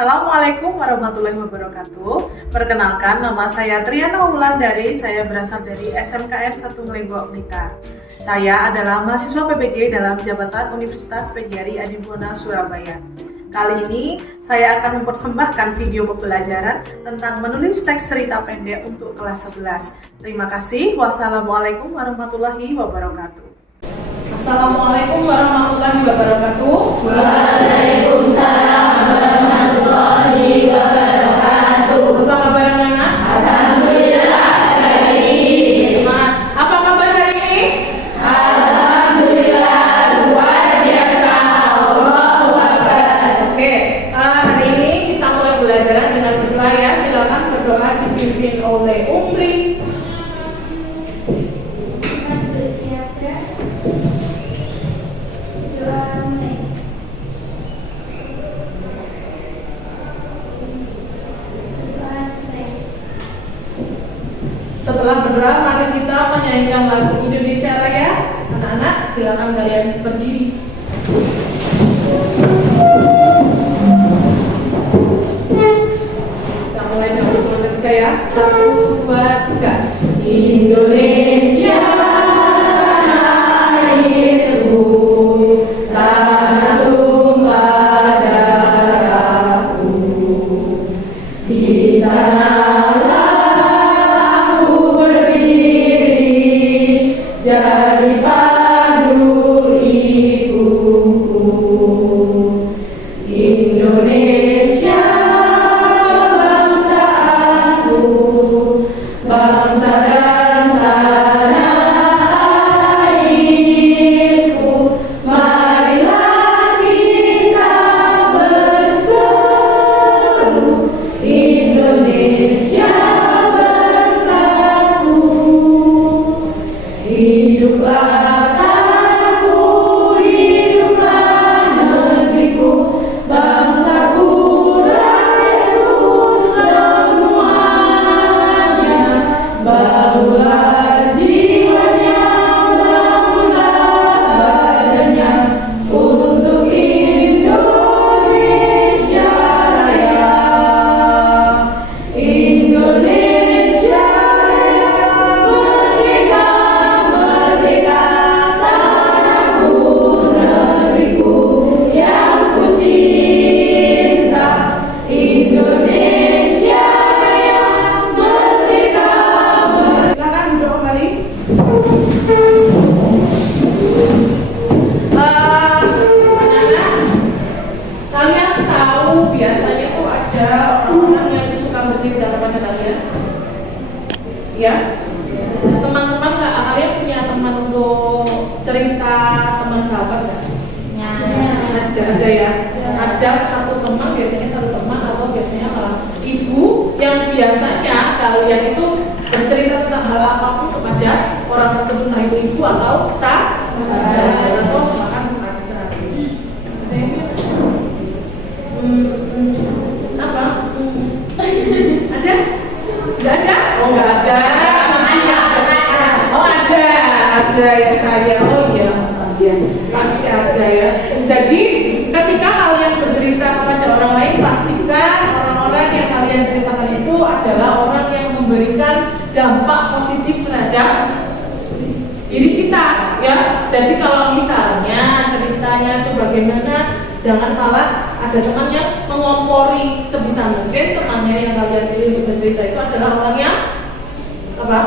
Assalamualaikum warahmatullahi wabarakatuh. Perkenalkan, nama saya Triana Wulandari. Saya berasal dari SMKN 1 Ngelenggo Blitar. Saya adalah mahasiswa PPG dalam jabatan Universitas PGRI Adipura Surabaya. Kali ini saya akan mempersembahkan video pembelajaran tentang menulis teks cerita pendek untuk kelas 11. Terima kasih. Wassalamualaikum warahmatullahi wabarakatuh. Assalamualaikum warahmatullahi wabarakatuh. Waalaikumsalam warahmatullahi wabarakatuh. Apa kabar anak-anak? Alhamdulillah baik. Semangat. Apa kabar hari ini? Alhamdulillah luar biasa. Allahu Akbar. Oke, hari ini kita mulai belajar dengan berdoa ya. Silakan berdoa dipimpin oleh Umri. Setelah berdoa, mari kita menyanyikan lagu Indonesia Raya. Anak-anak, silakan kalian berdiri. Kita mulai dari yang ketiga ya. 1, 2, 3. Indonesia tanah airku, tanah tumpah darahku. Di sanalah aku berdiri, jadi pandu ibuku. Indonesia bangsaku, bangsa dan tanah airku. Marilah kita berseru, Indonesia bersatu. Hiduplah tanahku, hiduplah negeriku, bangsaku, rakyatku semuanya. Bangunlah jiwanya, bangunlah badannya untuk Indonesia Raya. Indonesia Raya, merdeka, merdeka, tanahku, negeriku yang ku cinta. Indonesia Raya, merdeka, merdeka. Silakan duduk kembali. Anak-anak, kalian tahu biasanya tuh ada orang-orang yang suka bercerita kepada kalian? Ya? Teman-teman nggak? Kalian punya teman untuk cerita, teman sahabat nggak? Ada ya. Ada satu teman, biasanya satu teman atau biasanya malah ibu yang biasanya kalian itu bercerita tentang hal apapun kepada orang tersebut, nah itu ibu atau sahabat atau bahkan pacar. Apa? Ada? Nggak ada? Oh nggak ada. Oh ada ya saya. Oh iya, pasti ada ya. Jadi ketika kalian bercerita kepada orang lain, pastikan orang-orang yang kalian ceritakan itu adalah orang yang memberikan dampak positif terhadap diri kita ya. Jadi kalau misalnya ceritanya itu bagaimana, jangan malah ada teman yang mengompori. Sebisa mungkin temannya yang kalian pilih untuk bercerita itu adalah orang yang apa?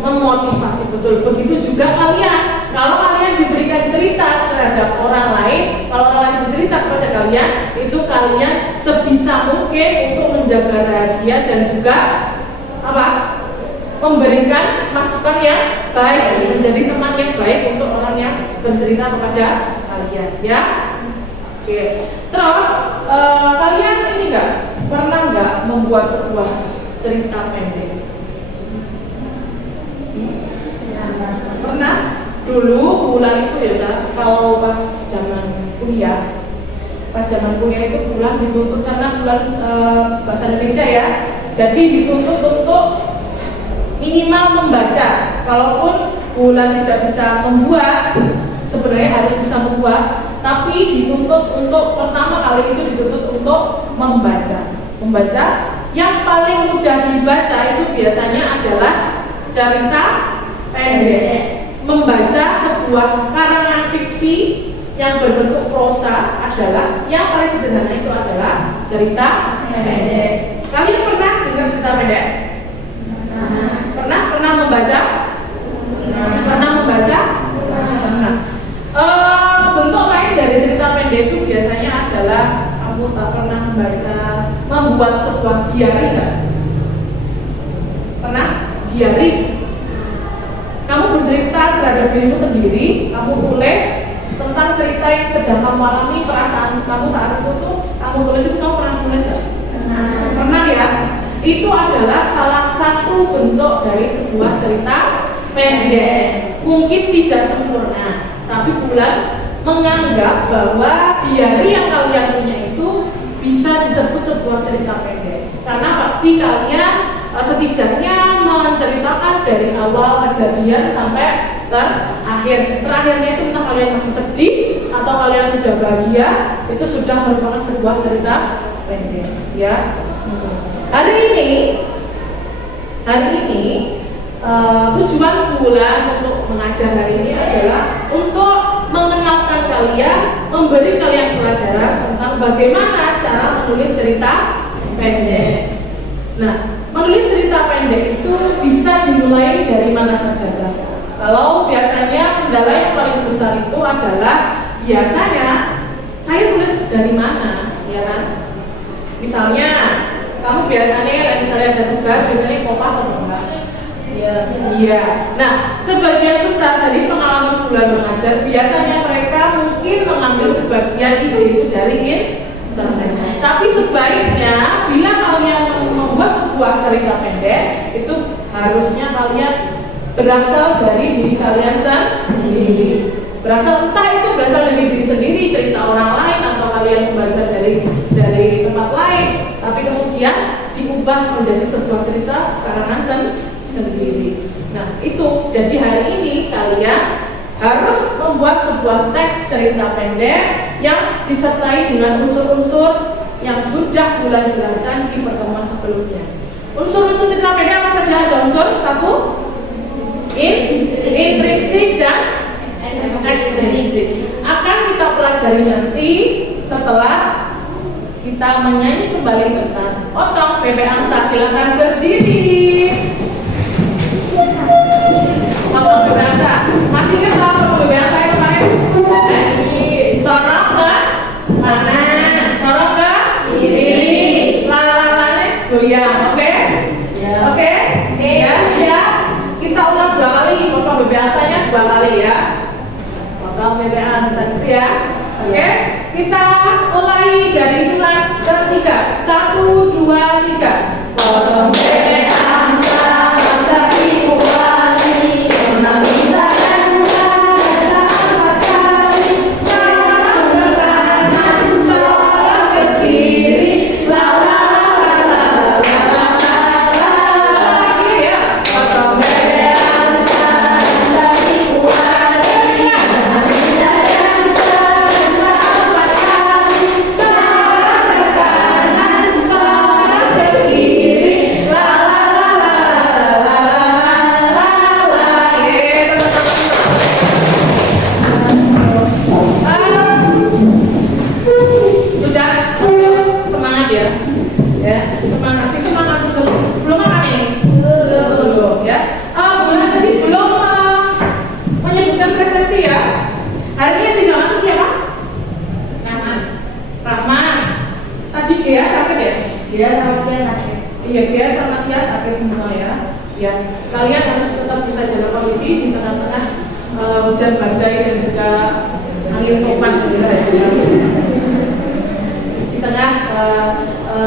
Memotivasi, betul. Begitu juga kalian. Kalau kalian diberikan cerita terhadap orang lain, kalau orang lain bercerita kepada kalian, itu kalian sebisa mungkin untuk menjaga rahasia dan juga apa? Memberikan masukan yang baik, menjadi teman yang baik untuk orang yang bercerita kepada kalian, ya. Oke. Terus kalian ini pernah nggak membuat sebuah cerita pendek? Pernah? Dulu bulan itu ya, kalau pas zaman kuliah itu bulan dituntut karena bulan bahasa Indonesia ya. Jadi dituntut untuk minimal membaca. Kalaupun bulan tidak bisa membuat, sebenarnya harus bisa membuat tapi dituntut untuk pertama kali itu dituntut untuk membaca. Yang paling mudah dibaca itu biasanya adalah cerita pendek. Membaca sebuah karangan fiksi yang berbentuk prosa adalah yang paling sederhana itu adalah cerita pendek. Kalian pernah dengar cerita pendek? Pernah membaca? Pernah membaca? Pernah. Bentuk lain dari cerita pendek itu biasanya adalah kamu tak pernah membuat sebuah diary nggak? Pernah? Diary. Kamu bercerita terhadap dirimu sendiri, kamu tulis tentang cerita yang sedang kamu alami, perasaan kamu saat itu tuh kamu tulis itu. Kamu pernah tulis nggak? Pernah ya? Itu adalah salah satu bentuk dari sebuah cerita pendek. Mungkin tidak sempurna, tapi Bulan menganggap bahwa diary yang kalian punya itu bisa disebut sebuah cerita pendek. Karena pasti kalian setidaknya menceritakan dari awal kejadian sampai terakhir. Terakhirnya itu entah kalian masih sedih atau kalian sudah bahagia, itu sudah merupakan sebuah cerita pendek, ya. Hari ini tujuan Bulan untuk mengajar hari ini adalah untuk mengenalkan kalian, memberi kalian pelajaran tentang bagaimana cara menulis cerita pendek. Nah, menulis cerita pendek itu bisa dimulai dari mana saja. Kalau biasanya kendala yang paling besar itu adalah biasanya saya tulis dari mana, ya kan? Misalnya kamu biasanya ada tugas, biasanya kopas atau enggak? Iya. Nah, sebagian besar dari pengalaman Bulan mengajar biasanya mereka mungkin mengambil sebagian ide itu dari internet. Tapi sebaiknya bila kalian membuat sebuah cerita pendek itu harusnya kalian berasal dari diri kalian sendiri. Entah itu berasal dari diri sendiri, cerita orang lain, atau kalian membaca dari tempat lain, tapi kemudian diubah menjadi sebuah cerita karangan sendiri. Nah, itu jadi hari ini kalian harus membuat sebuah teks cerita pendek yang disertai dengan unsur-unsur yang sudah Bulan jelaskan di pertemuan sebelumnya. Unsur-unsur cerita pendek apa saja? Ada unsur satu, intrinsik dan ekstrinsik. Akan kita pelajari nanti setelah kita menyanyi kembali tentang Otong Bebek Angsa. Silakan berdiri. Otong Bebek Angsa. Masih ingat Otong Bebek Angsa yang kemarin? Sorok ke kanan, sorok ke kiri, lalalane goyang. Oke? Oke? Ya, siap. Kita ulang 2 kali. Otong Bebek Angsanya 2 kali ya. Otong Bebek Angsa itu ya. Oke? Kita mulai dari hitungan ketiga. 1, 2, 3. Otong Bebek Angsa, angsa ibu wali, pernah minta angsa, angsa apa kali, sorok ke kanan, sorok ke kiri, la la la la la la la la. Ya. Otong Bebek Angsa, angsa ibu wali, pernah minta angsa, angsa apa kali, sorok ke kanan, sorok ke kiri, la la la la la la la. Sudah semangat ya, semangat belum makan ini, belum ya. Bulan tadi belum menyebutkan presentasi ya. Hari ini yang tidak masuk siapa? Rahman. Tadi Gea sakit ya? Gea sama Tia sakit. Iya, Gea sama Tia sakit semua ya. Ya, kalian harus tetap bisa jaga kondisi di tengah-tengah hujan badai dan juga angin topan ya. Di tengah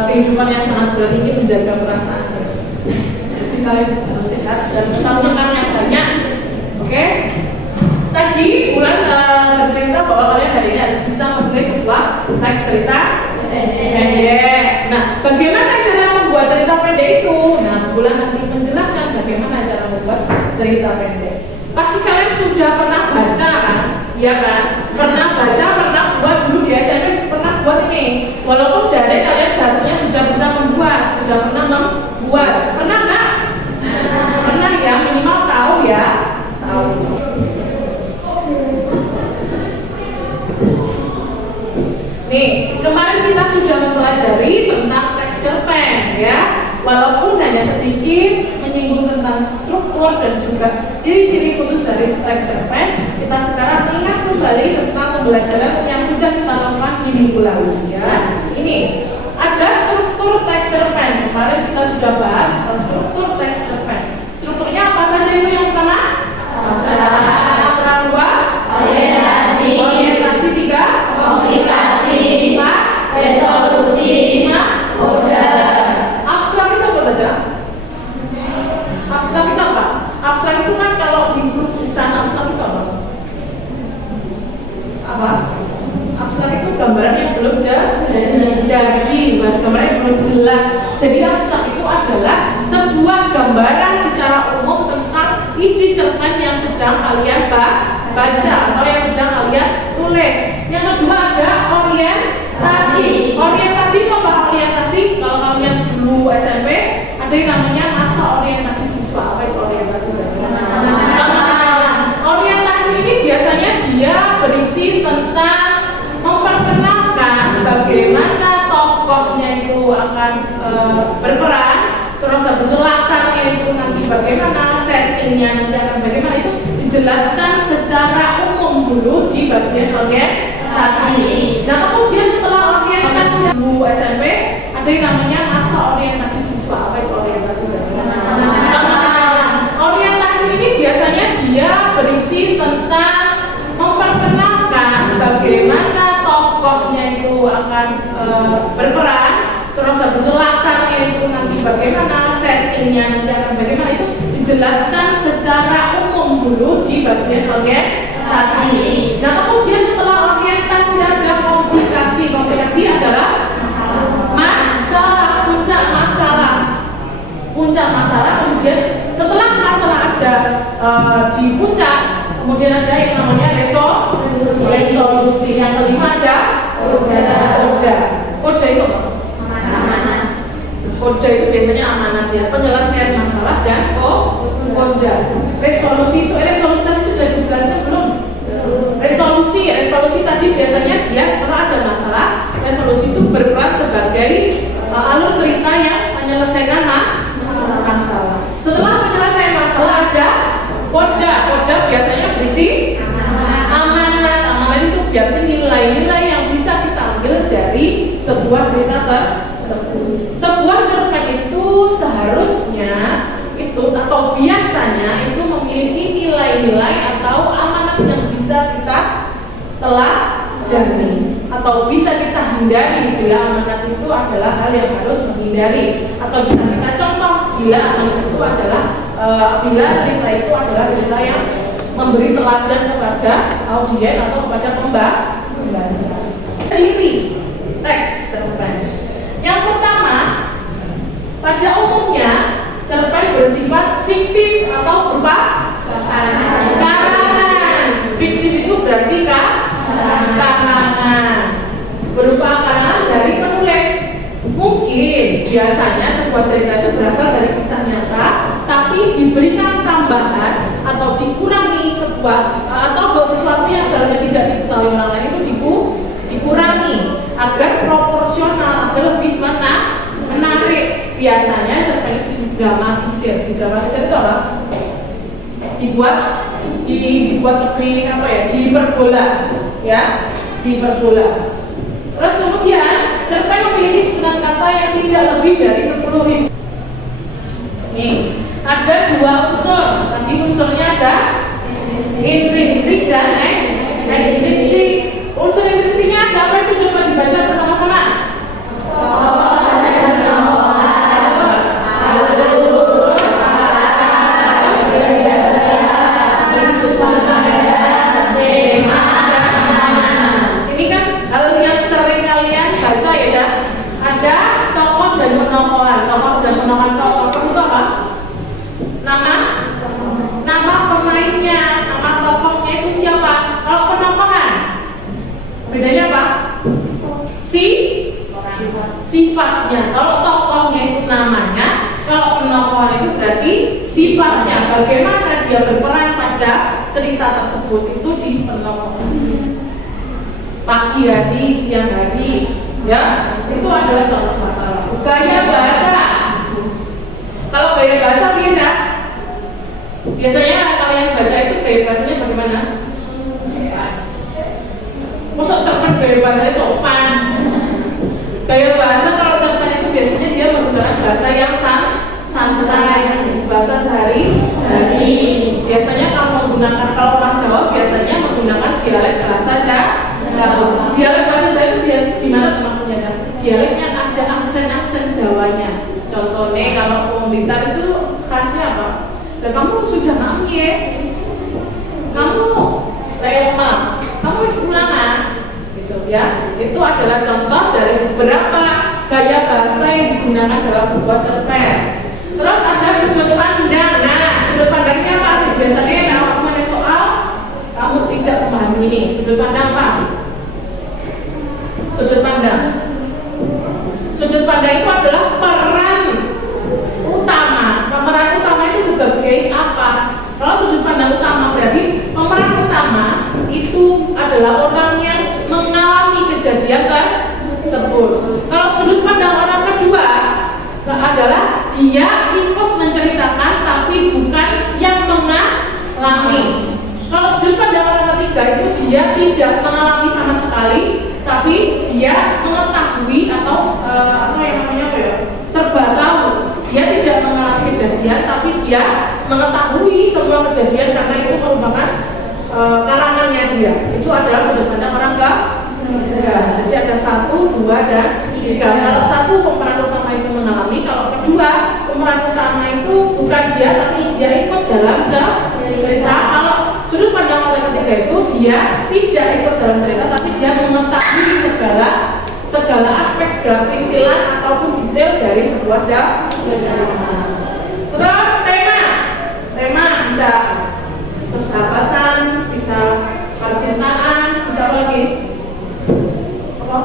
kehidupan yang sangat berat ini menjaga perasaan. Jadi kalian harus sehat dan tetap makan yang banyak. Oke? Tadi Bulan bercerita bahwa kalian hari ini harus bisa menulis sebuah teks cerita pendek. Nah, bagaimana cara membuat cerita pendek itu? Nah, Bulan nanti menjelaskan bagaimana cara membuat cerita pendek. Pasti kalian sudah pernah baca kan? Iya kan? Pernah baca, pernah nih. Walaupun dari kalian seharusnya sudah bisa membuat, sudah pernah membuat. Pernah nggak? Pernah ya, minimal tahu ya. Tahu. Nih, kemarin kita sudah mempelajari tentang tekstil pen ya. Walaupun hanya sedikit menyinggung tentang struktur dan juga ciri-ciri khusus dari tekstil pen, kita sekarang ingat kembali tentang pembelajaran yang sudah kita lakukan di minggu lalu ya. Ini ada struktur tekstil pen. Kemarin kita sudah bahas tentang struktur tekstil pen. Strukturnya apa saja itu yang pertama? Masalah dua, orientasi tiga, komunikasi, lima, resolusi, lima, order. abstrak itu apa saja? Abstrak itu apa? Abstrak itu kan kalau di lukisan abstrak itu apa? Apa? Abstrak itu gambaran yang belum jadi, gambaran yang belum jelas. Jadi abstrak itu adalah sebuah gambaran secara umum tentang isi cerpen yang sedang kalian baca atau yang sedang kalian tulis. Yang kedua ada orientasi. Orientasi itu apa? Orientasi kalau kalian dulu SMP ada yang namanya masa orientasi siswa. Apa itu orientasi? Orientasi ini biasanya dia berisi tentang memperkenalkan bagaimana tokohnya itu akan berperan, terus habis itu latarnya itu nanti bagaimana, settingnya nanti akan bagaimana, itu dijelaskan secara umum dulu di bagian orientasi. Nah kemudian setelah orientasi dulu SMP ada yang namanya masa orientasi siswa. Apa itu orientasi? Orientasi ini biasanya dia berisi tentang memperkenalkan bagaimana tokohnya itu akan berperan, terus habis itu latarnya itu nanti bagaimana, settingnya nanti akan bagaimana, itu dijelaskan secara umum dulu di bagian orientasi. Nah kemudian setelah orientasi ada komunikasi. Komunikasi adalah masalah, puncak masalah. Kemudian setelah masalah ada di puncak, kemudian ada yang namanya resolusi. Yang kelima ada kode itu apa? Amanat. Kode itu biasanya amanat ya, penyelesaian masalah dan kode. Resolusi tadi sudah dijelaskan belum? Resolusi tadi biasanya dia setelah ada masalah, resolusi itu berperan sebagai alur cerita yang menyelesaikan masalah. Setelah penyelesaian masalah ada kode biasanya berisi amanat itu berarti nilai-nilai yang bisa kita ambil dari sebuah cerita tersebut. Sebuah cerpen itu seharusnya itu atau biasanya itu memiliki nilai-nilai atau amanat yang bisa kita teladani atau bisa kita hindari bila amanat itu adalah hal yang harus menghindari, atau bisa kita contoh bila amanat itu adalah bila cerita itu adalah cerita yang memberi teladan kepada audien atau kepada pembaca. Ciri teks cerpen. Yang pertama, pada umumnya cerpen bersifat fiktif atau berupa karangan. Fiktif itu berarti karangan, berupa karangan dari penulis. Mungkin biasanya sebuah cerita itu berasal dari kisah nyata, tapi diberikan tambahan atau dikurangi atau sesuatu yang seharusnya tidak diketahui orang lain itu dikurangi agar proporsional, agar lebih menarik. Biasanya cerpen itu didramatisir itu apa? Dibuat lebih diperbola. Terus kemudian cerpen memiliki susunan kata yang tidak lebih dari 10.000. Nih, ada dua unsur. Tadi unsurnya ada intrinsik dan ekstrinsik. Unsur intrinsiknya ada apa itu? Coba dibaca bersama-sama. Ini kan hal yang sering kalian baca ya. Ada tokoh dan penokohan. Tokoh itu apa? Nama pemainnya, nama tokoh sifatnya. Kalau tokohnya itu namanya, kalau penokohan itu berarti sifatnya. Bagaimana dia berperan pada cerita tersebut itu di penokohan. Pagi hari, siang hari, ya itu adalah contoh kata. Gaya bahasa. Kalau gaya bahasa beda. Biasanya kalian baca itu gaya bahasanya bagaimana? Masuk cerpen gaya bahasanya sopan. Gaya bahasa kalau cerpen itu biasanya dia menggunakan bahasa yang santai, bahasa sehari-hari. Biasanya kalau orang Jawa biasanya menggunakan dialek bahasa Jawa. Dialek bahasa Jawa itu biasa gimana maksudnya? Dialeknya ada aksen Jawanya. Contohnya kalau orang Blitar itu khasnya apa? Lah kamu sudah ngamye, kamu lema, kamu wis ulama, gitu ya. Itu adalah contoh dari beberapa gaya bahasa yang digunakan dalam sebuah cerpen. Terus ada sudut pandang. Nah, sudut pandangnya apa sih? Biasanya kalau kamu ada soal, kamu tidak memahami ini. Sudut pandang apa? Sudut pandang. Sudut pandang itu adalah peran utama. Pemeran utama itu sebagai apa? Kalau sudut pandang utama berarti pemeran utama itu adalah orang yang mengalami kejadian tersebut. Kalau sudut pandang orang kedua adalah dia ikut menceritakan tapi bukan yang mengalami. Kalau sudut pandang orang ketiga itu dia tidak mengalami sama sekali, tapi dia mengetahui atau yang namanya apa ya? Serba tahu. Dia tidak mengalami kejadian, tapi dia mengetahui semua kejadian karena itu merupakan karangannya dia. Itu adalah sudut pandang orang ketiga. Jadi ada 1, 2, dan 3. Kalau 1 pemeran utama itu mengalami, kalau kedua pemeran utama itu bukan dia, tapi dia ikut dalam cerita. Kalau sudut pandang orang ketiga itu dia tidak ikut dalam cerita, tapi dia mengetahui segala aspek, segala perintilan ataupun detail dari sebuah cerita. Terus tema bisa persahabatan, bisa percintaan, bisa apa lagi? Apa?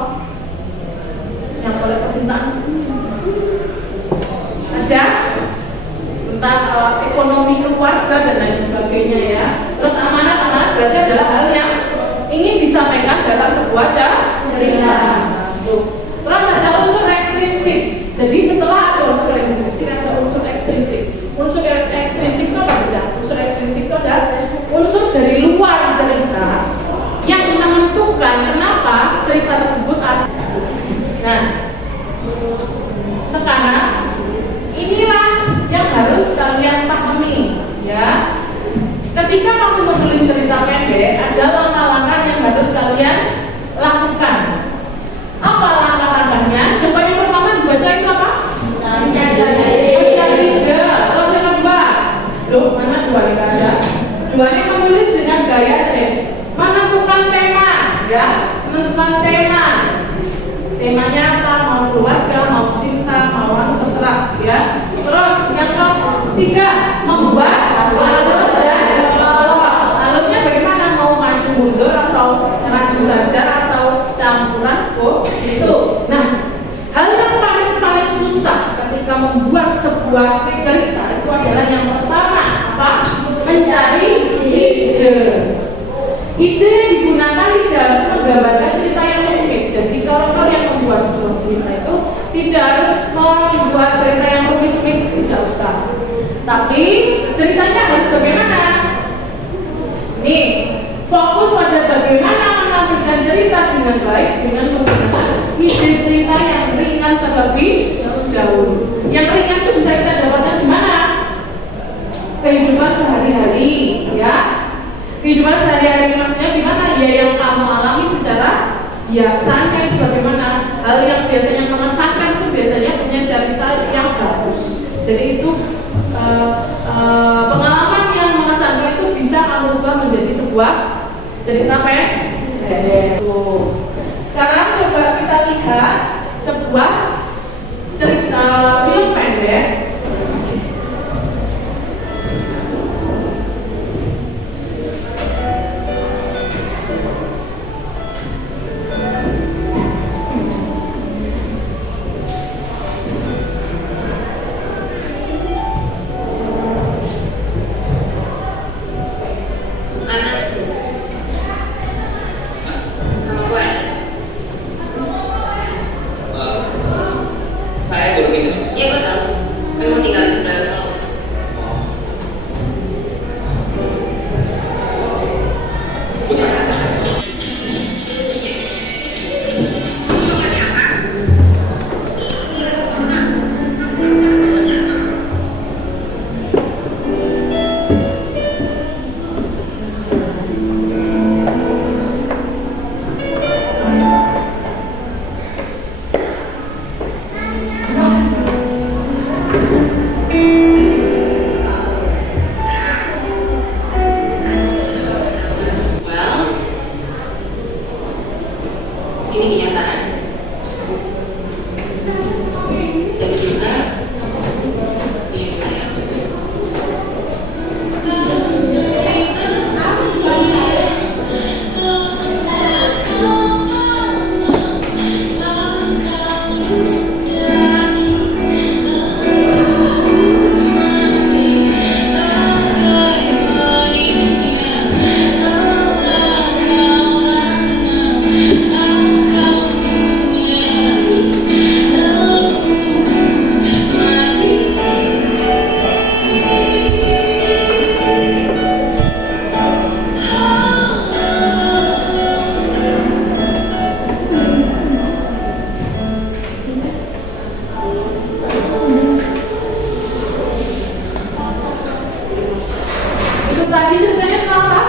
Yang oleh percintaan ada tentang ekonomi keluarga dan lain sebagainya ya. Terus amanat berarti adalah hal yang ingin disampaikan dalam sebuah cerita. Terus ada unsur ekstrinsik. Jadi setelah ada unsur ekstrinsik ada unsur ekstrinsik. Unsur ekstrinsik itu apa saja? Unsur ekstrinsik itu adalah unsur dari luar cerita yang menentukan kenapa cerita tersebut ada. Nah, sekarang inilah yang harus kalian pahami ya. Ketika kamu menulis cerita pendek, ada langkah-langkah yang harus kalian lakukan. Apa langkah-langkahnya? Coba yang pertama dibaca itu apa? Mencari ide. Terus yang kedua, mana dua ini ada? Duanya menulis dengan gaya menentukan tema, ya, menentukan tema. Temanya apa? Mau keluarga, mau cinta, mau terserah, ya. Terus yang ketiga, membuat alur dan alurnya bagaimana? Mau maju mundur atau maju saja atau campuran? Oh, itu. Nah, hal yang paling susah ketika membuat sebuah cerita itu adalah yang pertama apa? Mencari ide. Ide yang digunakan tidak harus menggambarkan cerita yang rumit. Jadi kalau kalian membuat sebuah cerita itu tidak harus membuat cerita yang rumit-rumit, tidak usah. Tapi ceritanya harus bagaimana? Nih, fokus pada bagaimana menampilkan cerita dengan baik dengan menggunakan ide cerita yang ringan terlebih dahulu. Yang ringan itu bisa kita dapatkan di mana? Kehidupan sehari-hari, ya. Kehidupan sehari-hari maksudnya gimana? Ya yang kamu alami secara biasanya itu bagaimana? Hal yang biasanya mengesankan itu biasanya punya cerita yang bagus. Jadi itu pengalaman yang mengesankan itu bisa kamu ubah menjadi sebuah cerita pendek. Sekarang coba kita lihat sebuah cerita film pendek. tadi ceritanya tentang apa?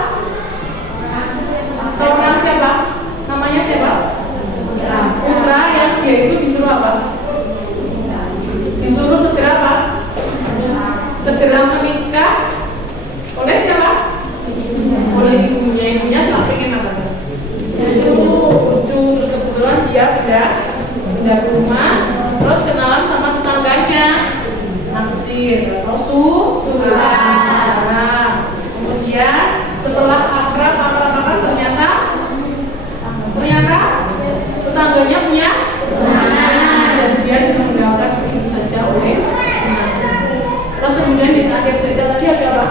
Seorang siapa? Namanya siapa? Putra yang dia itu disuruh apa? Disuruh segera apa? Segera menikah oleh siapa? Oleh ibunya. Ibunya selalu pengen apa? Lucu. Terus kebetulan dia pindah rumah, terus kenalan sama tetangganya, naksir atau suka. Kemudian setelah akrab ternyata tetangganya punya dan dia ditinggalkan begitu saja oleh terus kemudian di akhir cerita tadi ada apa?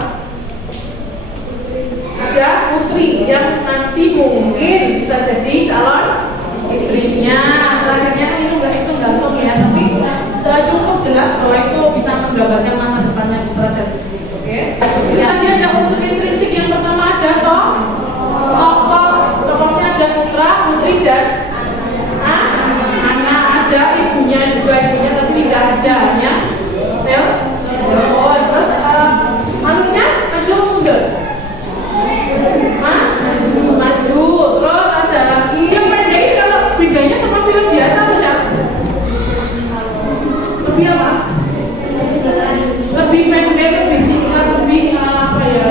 Ada putri yang nanti mungkin bisa jadi calon istrinya. Terakhirnya itu gantung ya, tapi cukup jelas bahwa itu bisa menggambarkan masa depannya putra dan putri. Oke? Ya, tadi ada unsur intrinsik. Yang pertama ada tokohnya ada putra, putri dan anak. Ada ibunya juga, tapi tidak ada hanya terus anunya maju mundur. Maju. Terus ada lagi yang pendek. Kalau bedanya sama film biasa apa? Lebih apa? Lebih pendek, lebih singkat, lebih apa ya?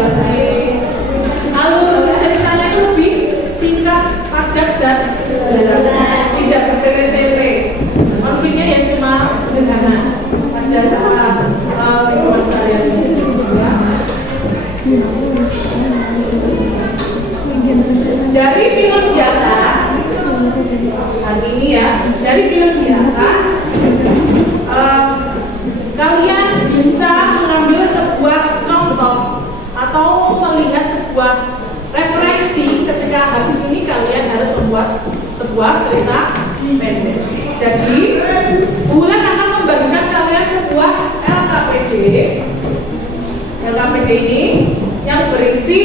Alur ceritanya itu lebih singkat, padat dan tidak bertele-tele. Konfliknya ya cuma sederhana pada saat lingkungan saya. Dari film di atas hari ini ya, dari film di atas kalian bisa mengambil sebuah contoh atau melihat sebuah referensi. Ketika habis ini kalian harus membuat sebuah cerita pendek. Jadi Bulan akan membagikan kalian sebuah LKPD ini yang berisi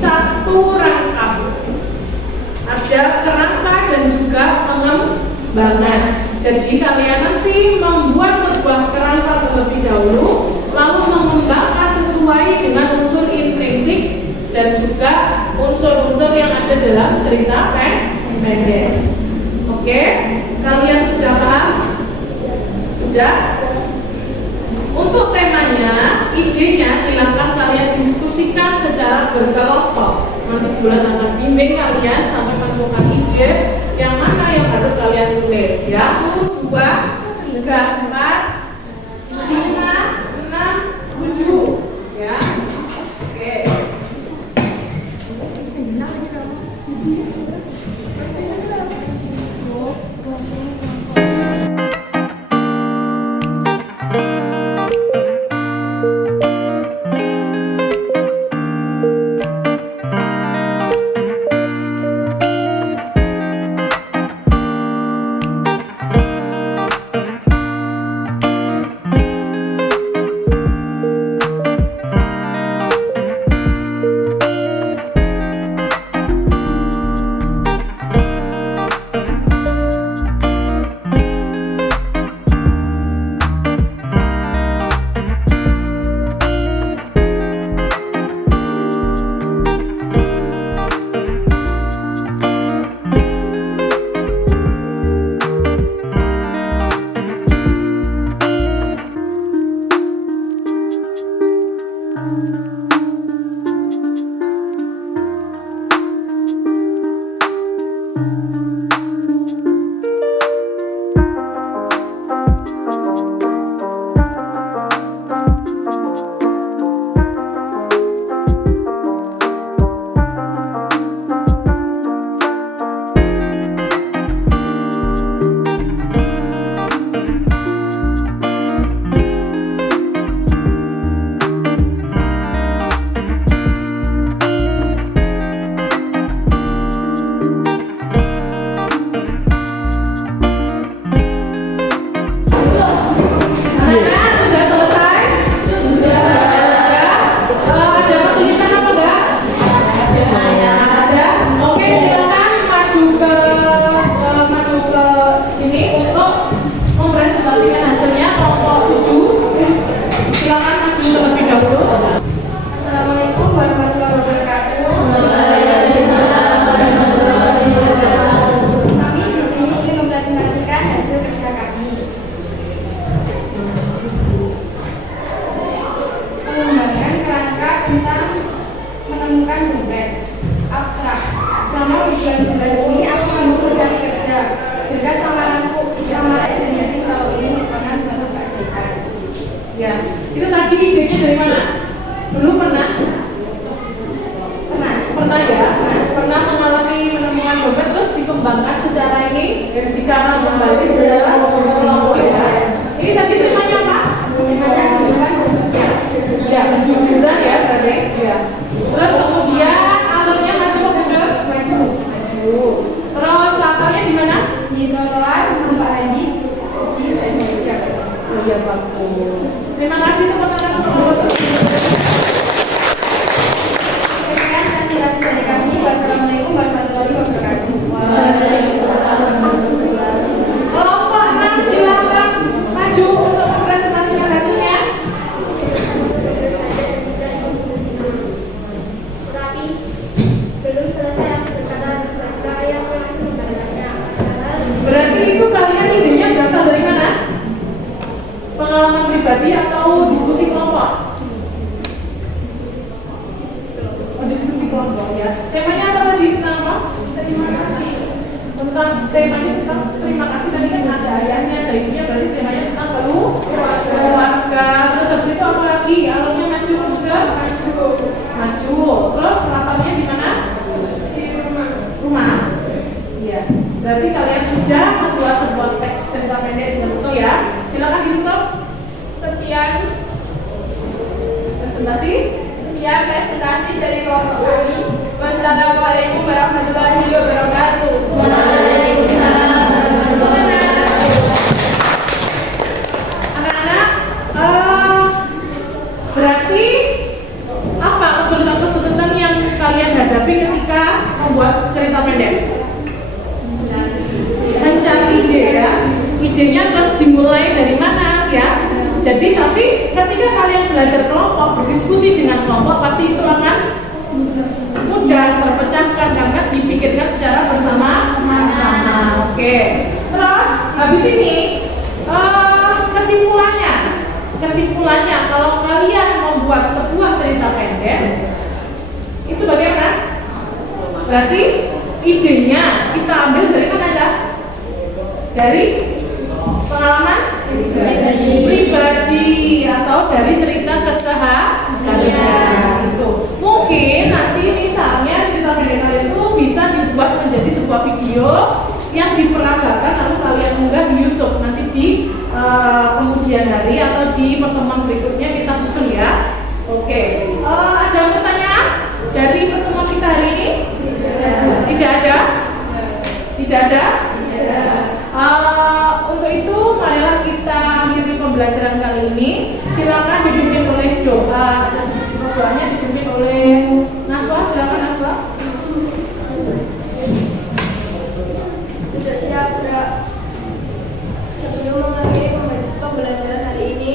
satu rangkap. Ada kerangka dan juga pengembangan. Jadi kalian nanti membuat sebuah kerangka terlebih dahulu, lalu mengembangkan sesuai dengan unsur intrinsik dan juga unsur-unsur yang ada dalam cerita pendek. Oke, kalian sudah paham? Sudah? Untuk temanya, idenya silakan kalian diskusikan secara berkelompok. Nanti Bulan akan bimbing kalian sampai menemukan ide yang mana yang harus kalian tulis. 1, 2, 3, 4, 5, 6, 7. Ya. Oke. menggunakan dompet abstrak. Selama bulan-bulan ini aku mampu mencari kerja. Berkat samaranku, Isamarai dan yakin kalau ini merupakan suatu keajaiban. Ya, itu tadi idenya dari mana? Dulu pernah? Pernah ya? Pernah mengalami menemukan dompet terus dikembangkan secara ini, dikarang kembali secara kelompok ya. Ini tadi temanya apa? Ya, kejujuran ya berarti. Ya. Terus kemudian alurnya masuk ke mundur? Maju. Terus latarnya di mana? Di trotoar, Bapak Hadi, Siti, dan Meja. Oh iya, bagus. Terima kasih teman-teman. Sekian nasihat dari kami. Wassalamualaikum warahmatullahi wabarakatuh. Kelompok 6 silakan maju untuk mempresentasikan hasilnya. Tetapi belum selesai aku berkata baca yang masih membacanya. Berarti itu kalian idenya berasal dari mana? Pengalaman pribadi atau diskusi kelompok? Oh, diskusi kelompok ya. Temanya apa tadi? Tentang apa? Terima kasih. Temanya tentang terima kasih. Tadi kan ada ayahnya, ada ibunya. Berarti temanya tentang keluarga. Terus habis itu apa lagi? Alurnya maju juga? Maju. Terus latarnya di mana? Di rumah. Iya. Berarti kalian sudah membuat sebuah teks cerita pendek dengan foto ya. Silakan ditutup. Sekian presentasi dari kelompok kami. Wassalamualaikum warahmatullahi wabarakatuh. Waalaikumsalam warahmatullahi wabarakatuh. Anak-anak, berarti apa kesulitan-kesulitan yang kalian hadapi ketika membuat cerita pendek? Mencari ide ya, idenya terus dimulai dari mana ya? Jadi tapi ketika kalian belajar kelompok, berdiskusi dengan kelompok pasti itu akan mudah terpecahkan karena dipikirkan secara bersama-sama. Oke. Terus habis ini kesimpulannya kalau kalian membuat sebuah cerita pendek itu bagaimana? Berarti idenya kita ambil dari mana aja? Dari pengalaman pribadi atau dari cerita keseharian itu. Mungkin nanti misalnya cerita pendek kalian itu bisa dibuat menjadi sebuah video yang diperagakan lalu kalian unggah di YouTube nanti di kemudian hari atau di pertemuan berikutnya kita susun ya. Oke. Ada pertanyaan dari pertemuan kita hari ini? Tidak ada? Tidak ada? Untuk itu marilah kita akhiri pembelajaran kali ini. Silakan dipimpin oleh doa. Doanya dipimpin oleh Naswa. Silakan Naswa. Sudah siap, Bra. Sebelum mengakhiri pembelajaran hari ini,